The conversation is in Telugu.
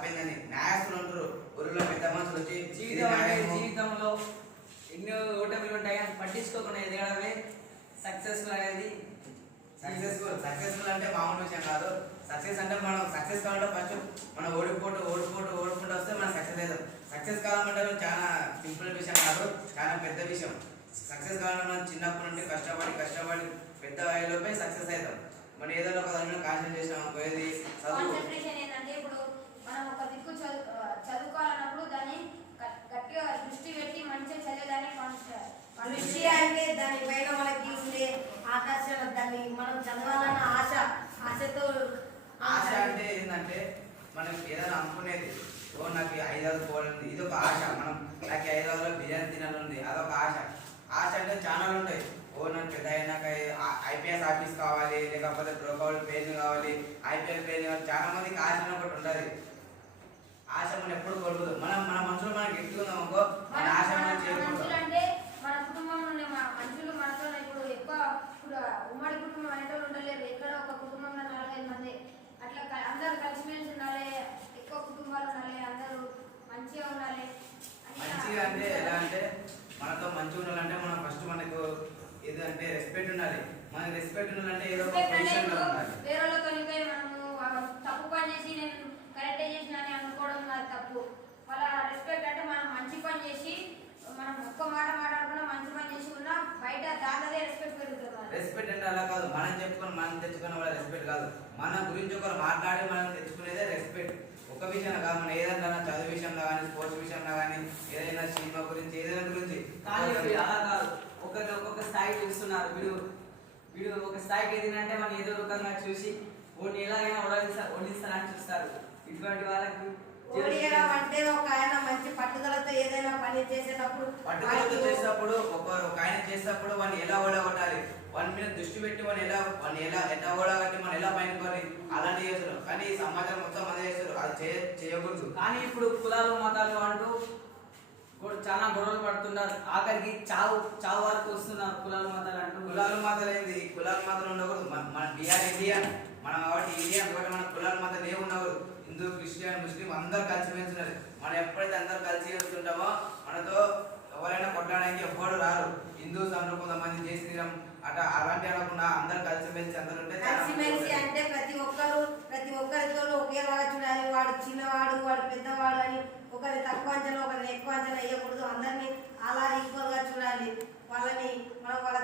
తప్పైందని న్యాయస్తులు ఉంటారు. ఊరిలో పెద్ద మనుషులు వచ్చి జీవితంలో ఎన్నో ఓటమిలు ఉంటాయి కానీ పట్టించుకోకుండా ఎదగడమే సక్సెస్ఫుల్ అనేది. సక్సెస్ఫుల్ అంటే మామూలు విషయం కాదు. సక్సెస్ అంటే మనం సక్సెస్ కావాలంటే ఫస్ట్ మనం ఓడిపోతూ వస్తే మనం సక్సెస్ అవుతాం. సక్సెస్ కావాలంటే చాలా సింపుల్ విషయం కాదు, చాలా పెద్ద విషయం. సక్సెస్ కావాలంటే మనం చిన్నప్పటి నుండి కష్టపడి పెద్ద వయసులోపే సక్సెస్ అవుతాం. మనం ఏదైనా ఒక దాని మీద కాన్సన్ట్రేట్ చేసినాం అనుకోేది కాన్సంట్రేషన్ ఏంటంటే ఇప్పుడు మనం ఒక దిక్కు చదువుకోవాలన్నప్పుడు దాన్ని గట్టిగా దృష్టి పెట్టి మంచిగా చదివేదాన్ని దృష్టి అంటే దానిపైన మనకి ఉండే ఆకర్షణ, దాన్ని మనం చదవాలన్న ఆశతో. ఆశ అంటే ఏంటంటే మనం ఏదైనా అనుకునేది, నాకు హైదరాబాద్ పోవాలని ఇది ఒక ఆశ. నాకు హైదరాబాద్లో బిర్యానీ తినాలని అదొక ఆశ. ఆశ అంటే చాలా ఉంటాయి. నాకు పెద్ద అయినాక ఐపీఎస్ ఆఫీస్ కావాలి, లేకపోతే ప్రొకౌల్ పేజ్ కావాలి, ఐపీఎల్ పేజ్ కావాలి. చాలా మందికి ఆశ ఒకటి ఉంటుంది. ఆశ మనం ఎప్పుడు కోల్పోతాం. మన మనుషులు మనకి ఎక్కువ అనుకో మన ఆశ మనం చేరుకుంటాం. అంటే మన కుటుంబంలో మనుషులు మనతో ఇప్పుడు ఎక్కువ ఉమ్మడి కుటుంబం అనేటోళ్ళు ఉండలేదు. ఎక్కడ ఒక కుటుంబంలో 4-5 మంది అట్లా అందరూ కలిసిమెలిసి ఉండాలి, ఎక్కువ కుటుంబాలు ఉండాలి, అందరూ మంచిగా ఉండాలి. మంచిగా అంటే ఎలా అంటే మనతో మంచిగా ఉండాలంటే మనం ఫస్ట్ మనకు ఏదంటే రెస్పెక్ట్ ఉండాలి. మనకి రెస్పెక్ట్ ఉండాలంటే ఏదో ఒక పొజిషన్లో ఉండాలి. వేరే వాళ్ళతో మనము తప్పు పని చేసి నేను కరెక్టే చేసిన అని అనుకోవడం అది తప్పు. వాళ్ళ రెస్పెక్ట్ అంటే మనం మంచి పని చేసి మనం ఒక్క మాట మాట్లాడకుండా మంచి పని చేసి ఉన్నా బయట దాదాదే రెస్పెక్ట్ పెరుగుతుంది. రెస్పెక్ట్ అంటే అలా కాదు, మనం తెచ్చుకున్న వాళ్ళ రెస్పెక్ట్ కాదు. మన గురించి ఒకరు మాట్లాడి మనం తెచ్చుకునేదే రెస్పెక్ట్. ఒక విషయంలో కాదు, మనం ఏదైనా చదువు విషయంలో కానీ, స్పోర్ట్స్ విషయంలో కానీ, ఏదైనా సినిమా గురించి ఏదైనా గురించి. కానీ అలా కాదు, ఒక్కొక్క స్థాయి చూస్తున్నారు. వీడు ఒక స్థాయికి ఎదిగినంటే మనం ఏదో రకంగా చూసి ఓడిని ఎలాగైనా ఓడిస్తారని చూస్తారు. ఇటువంటి వాళ్ళకి ఓడియడం అంటే ఒక ఆయన మంచి పట్టుదలతో ఏదైనా పని చేసేటప్పుడు ఒక ఆయన చేసేటప్పుడు వాడిని ఎలా ఓడగొట్టాలి, వాని మీద దృష్టి పెట్టి వాడిని ఎలా ఓడగట్టి మనం ఎలా పైనుకొని అలాంటి చేస్తారు. కానీ ఈ సమాజం మొత్తం అదే చేస్తారు, అది చేయకూడదు. కానీ ఇప్పుడు కులాలు మతాలు అంటూ చాలా గొడవలు పడుతున్నారు. ఆఖరికి చావు వరకు వస్తున్నారు కులాలు మతాలు అంటూ. కులాలు మతాలు ఏంది? కులాలు మతాలు ఉండకూడదు. మన బిఆర్ ఇండియా, మనం కాబట్టి ఇండియా కాబట్టి మన కులాల మతాలు ఏ ఉండకూడదు. హిందూ, క్రిస్టియన్, ముస్లిం అందరు కలిసి పెంచున్నారు. మనం ఎప్పుడైతే అందరు కలిసి వెళ్తుంటామో మనతో ఎవరైనా కొట్టడానికి ఎవ్వరు రారు. హిందూస్ అందరూ కొంతమంది జై శ్రీరామ్ అట్లా అలాంటి అనకుండా అందరు కలిసి పెంచి అందరు ఉంటే కలిసిమెలిసి అంటే ప్రతి ఒక్కరితో ఒకేలాగా చూడాలి. వాడు చిన్నవాడు, వాడు పెద్దవాడు అని ఒకరి తక్కువ అంచనా ఒకరిని ఎక్కువ అంచనా వేయకూడదు. అందరినీ అలా ఈక్వల్ గా చూడాలి. మనం వాళ్ళ